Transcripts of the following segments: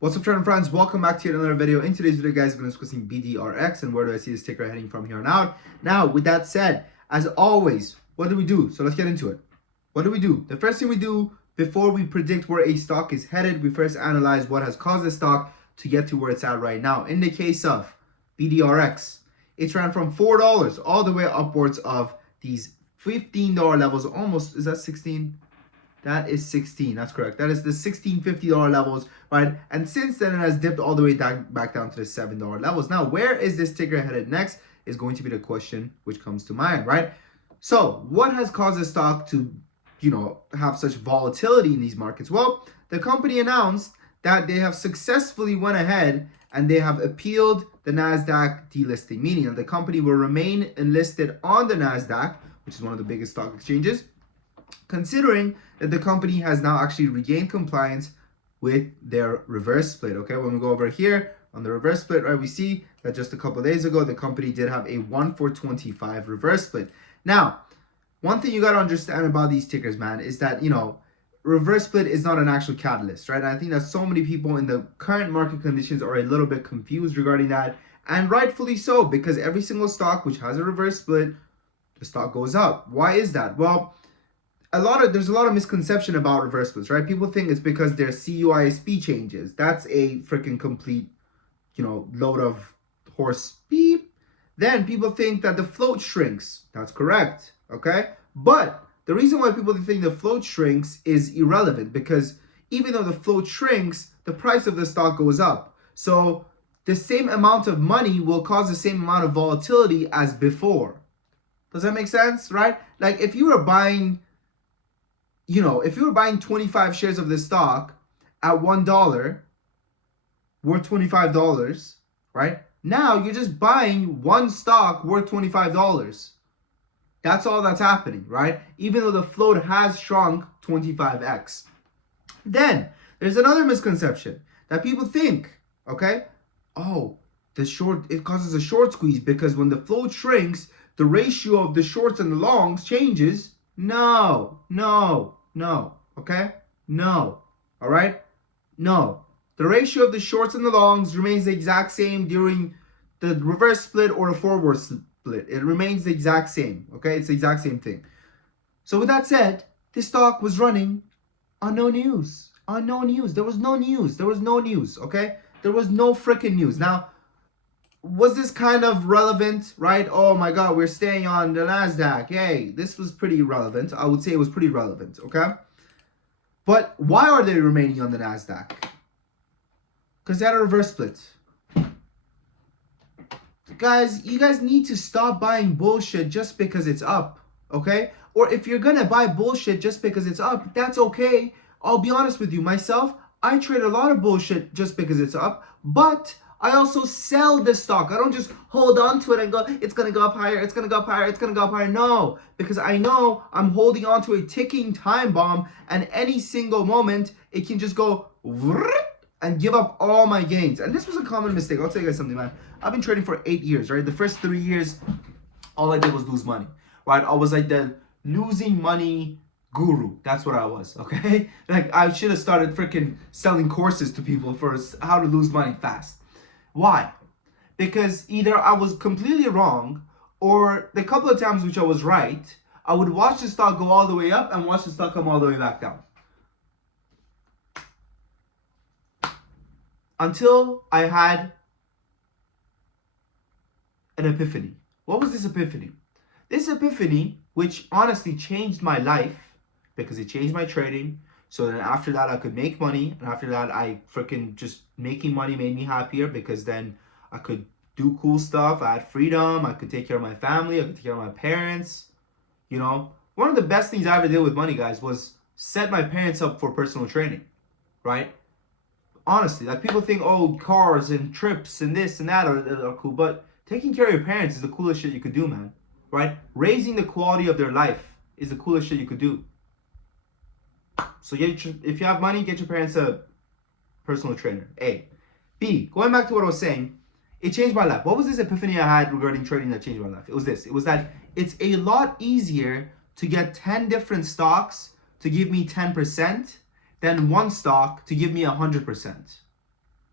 What's up, trading friends? Welcome back to yet another video. In today's video, guys, we're going to be discussing Bdrx and where do I see this ticker heading from here on out. Now, with that said, as always, what do we do? So let's get into it. What do we do? The first thing we do before we predict where a stock is headed, we first analyze what has caused the stock to get to where it's at right now. In the case of Bdrx, it's ran from $4 all the way upwards of these $15 levels. Almost, is that 16? That is 16. That's correct. That is the $16.50 levels, right? And since then, it has dipped all the way back down to the $7 levels. Now, where is this ticker headed next is going to be the question which comes to mind, right? So, what has caused the stock to, have such volatility in these markets? Well, the company announced that they have successfully went ahead and they have appealed the NASDAQ delisting, meaning that the company will remain enlisted on the NASDAQ, which is one of the biggest stock exchanges, considering that the company has now actually regained compliance with their reverse split. Okay, when we go over here on the reverse split, right, we see that just a couple of days ago, the company did have a 1-for-25 reverse split. Now, one thing you got to understand about these tickers, man, is that, reverse split is not an actual catalyst, right? And I think that so many people in the current market conditions are a little bit confused regarding that, and rightfully so, because every single stock which has a reverse split, the stock goes up. Why is that? Well, there's a lot of misconception about reverse splits, right? People think it's because their CUISP changes. That's a freaking complete, load of horse beep. Then people think that the float shrinks. That's correct, okay? But the reason why people think the float shrinks is irrelevant, because even though the float shrinks, the price of the stock goes up. So the same amount of money will cause the same amount of volatility as before. Does that make sense, right? Like if you were buying 25 shares of this stock at $1, worth $25, right? Now you're just buying one stock worth $25. That's all that's happening, right? Even though the float has shrunk 25x. Then there's another misconception that people think, okay, it causes a short squeeze because when the float shrinks, the ratio of the shorts and the longs changes. No, okay? No, all right? No. The ratio of the shorts and the longs remains the exact same during the reverse split or the forward split. It remains the exact same, okay? It's the exact same thing. So with that said, this stock was running on no news. On no news. There was no news. There was no news, okay? There was no freaking news. Now, was this kind of relevant, right? Oh my God, we're staying on the NASDAQ. Yay, this was pretty relevant. I would say it was pretty relevant, okay? But why are they remaining on the NASDAQ? Because they had a reverse split. Guys, you guys need to stop buying bullshit just because it's up, okay? Or if you're gonna buy bullshit just because it's up, that's okay. I'll be honest with you, myself, I trade a lot of bullshit just because it's up, but I also sell the stock. I don't just hold on to it and go, it's going to go up higher, it's going to go up higher, it's going to go up higher. No, because I know I'm holding on to a ticking time bomb, and any single moment, it can just go and give up all my gains. And this was a common mistake. I'll tell you guys something, man. I've been trading for 8 years, right? The first 3 years, all I did was lose money, right? I was like the losing money guru. That's what I was, okay? Like I should have started freaking selling courses to people for how to lose money fast. Why? Because either I was completely wrong, or the couple of times which I was right, I would watch the stock go all the way up and watch the stock come all the way back down. Until I had an epiphany. What was this epiphany? This epiphany, which honestly changed my life, because it changed my trading. So then after that, I could make money. And after that, I freaking just making money made me happier, because then I could do cool stuff. I had freedom. I could take care of my family. I could take care of my parents. One of the best things I ever did with money, guys, was set my parents up for personal training, right? Honestly, like people think, oh, cars and trips and this and that are cool. But taking care of your parents is the coolest shit you could do, man, right? Raising the quality of their life is the coolest shit you could do. So if you have money, get your parents a personal trainer. A. B. Going back to what I was saying, it changed my life. What was this epiphany I had regarding trading that changed my life? It was this. It was that it's a lot easier to get 10 different stocks to give me 10% than one stock to give me 100%.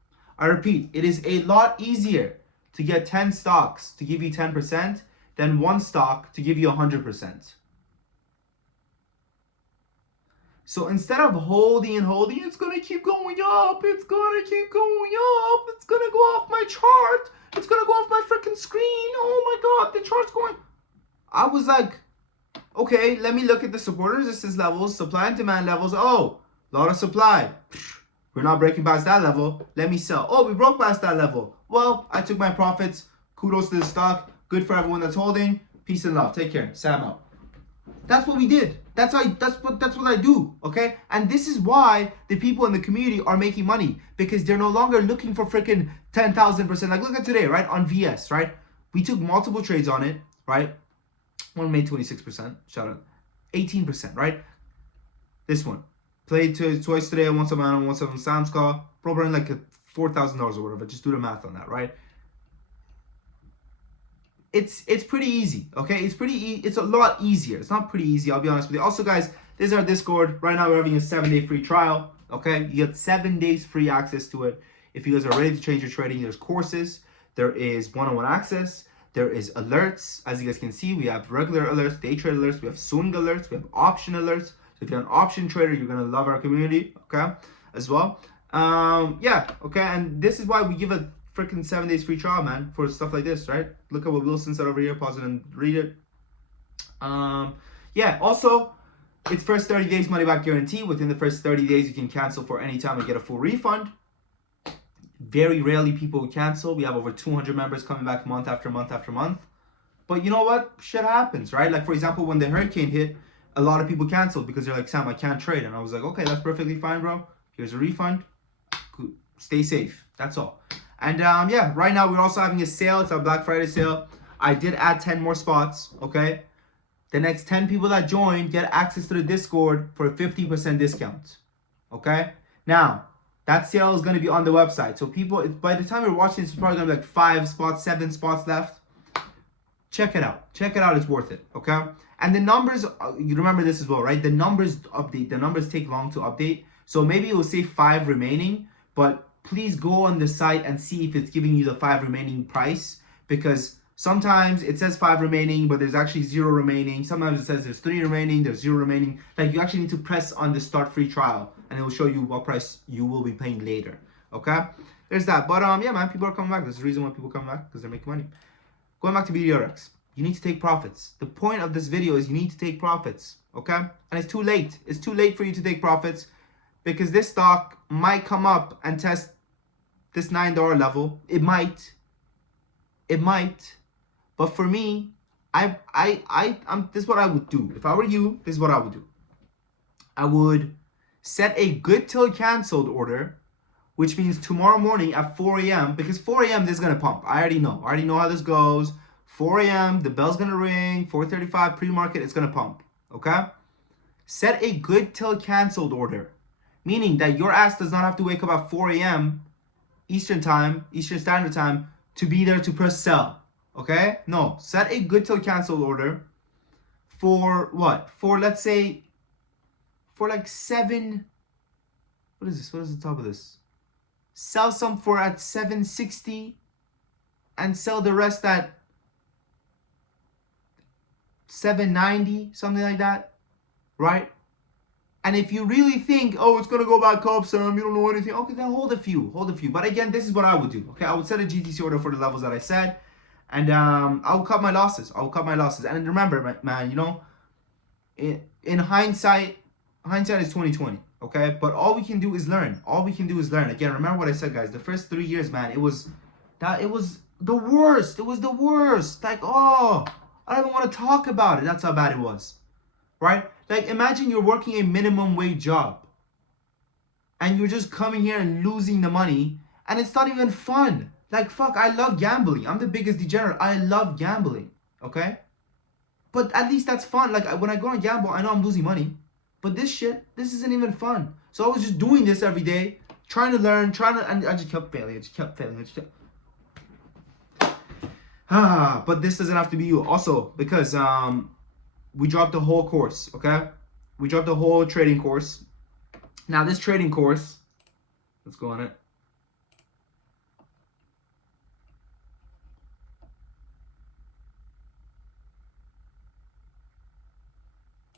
I repeat, it is a lot easier to get 10 stocks to give you 10% than one stock to give you 100%. So instead of holding and holding, it's going to keep going up. It's going to keep going up. It's going to go off my chart. It's going to go off my freaking screen. Oh my God, the chart's going. I was like, okay, let me look at the support and resistance levels, supply and demand levels. Oh, a lot of supply. We're not breaking past that level. Let me sell. Oh, we broke past that level. Well, I took my profits. Kudos to the stock. Good for everyone that's holding. Peace and love. Take care. Sam out. That's what we did. That's what I do. Okay? And this is why the people in the community are making money, because they're no longer looking for freaking 10,000%. Like, look at today, right? On VS, right? We took multiple trades on it, right? One made 26%. Shout out. 18%, right? This one. Played twice today. Once on once on Sam's call. Probably like $4,000 or whatever. Just do the math on that, right? It's pretty easy, okay? It's a lot easier. It's not pretty easy, I'll be honest with you. Also, guys, this is our Discord. Right now, we're having a 7-day free trial, okay? You get 7 days free access to it. If you guys are ready to change your trading, there's courses. There is one-on-one access. There is alerts. As you guys can see, we have regular alerts, day trade alerts. We have swing alerts. We have option alerts. So if you're an option trader, you're going to love our community, okay, as well. Yeah, okay, and this is why we give a freaking 7 days free trial, man, for stuff like this, right? Look at what Wilson said over here. Pause it and read it. Yeah, also, it's first 30 days money back guarantee. Within the first 30 days, you can cancel for any time and get a full refund. Very rarely people cancel. We have over 200 members coming back month after month after month. But you know what? Shit happens, right? Like, for example, when the hurricane hit, a lot of people canceled because they're like, Sam, I can't trade. And I was like, okay, that's perfectly fine, bro. Here's a refund. Stay safe. That's all. And yeah, right now we're also having a sale. It's our Black Friday sale. I did add 10 more spots, okay? The next 10 people that join get access to the Discord for a 50% discount, okay? Now, that sale is going to be on the website. So people, by the time you're watching this, it's probably going to be like 5 spots, 7 spots left. Check it out. Check it out. It's worth it, okay? And the numbers, you remember this as well, right? The numbers update. The numbers take long to update. So maybe it will say 5 remaining, but please go on the site and see if it's giving you the 5 remaining price, because sometimes it says 5 remaining, but there's actually 0 remaining. Sometimes it says there's 3 remaining, there's 0 remaining. Like, you actually need to press on the start free trial and it will show you what price you will be paying later, okay? There's that. But yeah, man, people are coming back. There's the reason why people come back, because they're making money. Going back to Bdrx, you need to take profits. The point of this video is you need to take profits, okay? And it's too late. It's too late for you to take profits, because this stock might come up and test this $9 level. It might. But for me, I'm this is what I would do. If I were you, this is what I would do. I would set a good till canceled order, which means tomorrow morning at 4 a.m. because 4 a.m. this is gonna pump. I already know how this goes. 4 a.m. the bell's gonna ring. 4:35 pre-market, it's gonna pump. Okay? Set a good till canceled order, meaning that your ass does not have to wake up at 4 a.m. Eastern Standard Time, to be there to press sell. Okay? No. Set a good till canceled order for what? For, let's say, for like 7. What is this? What is the top of this? Sell some for at 760 and sell the rest at 790, something like that. Right? And if you really think, oh, it's going to go back up, Sam, you don't know anything, okay, then hold a few. But again, this is what I would do, okay? I would set a GTC order for the levels that I said, and I'll cut my losses. And remember, man, you know, in hindsight is 2020, okay? But all we can do is learn. Again, remember what I said, guys. The first 3 years, man, it was the worst. It was the worst. Like, oh, I don't even want to talk about it. That's how bad it was, right? Like, imagine you're working a minimum wage job and you're just coming here and losing the money, and it's not even fun. Like, fuck, I love gambling. I'm the biggest degenerate. I love gambling, okay? But at least that's fun. Like, when I go and gamble, I know I'm losing money. But this isn't even fun. So I was just doing this every day, trying to learn, and I just kept failing. But this doesn't have to be you. Also, because we dropped the whole course, okay? We dropped the whole trading course. Now, this trading course, let's go on it.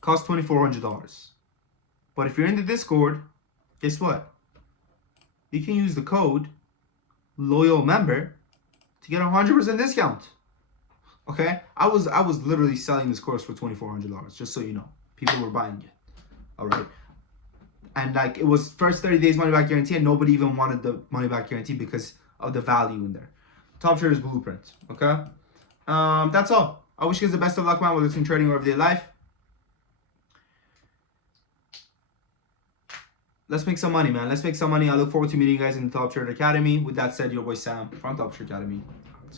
costs $2,400. But if you're in the Discord, guess what? You can use the code loyal member to get a 100% discount. Okay, I was literally selling this course for $2,400, just so you know. People were buying it. All right, and like it was first 30 days money back guarantee, and nobody even wanted the money back guarantee because of the value in there. Top Traders Blueprint. Okay, that's all. I wish you guys the best of luck, man, whether it's in trading or everyday life. Let's make some money, man. Let's make some money. I look forward to meeting you guys in the Top Trader Academy. With that said, your boy Sam from Top Trader Academy.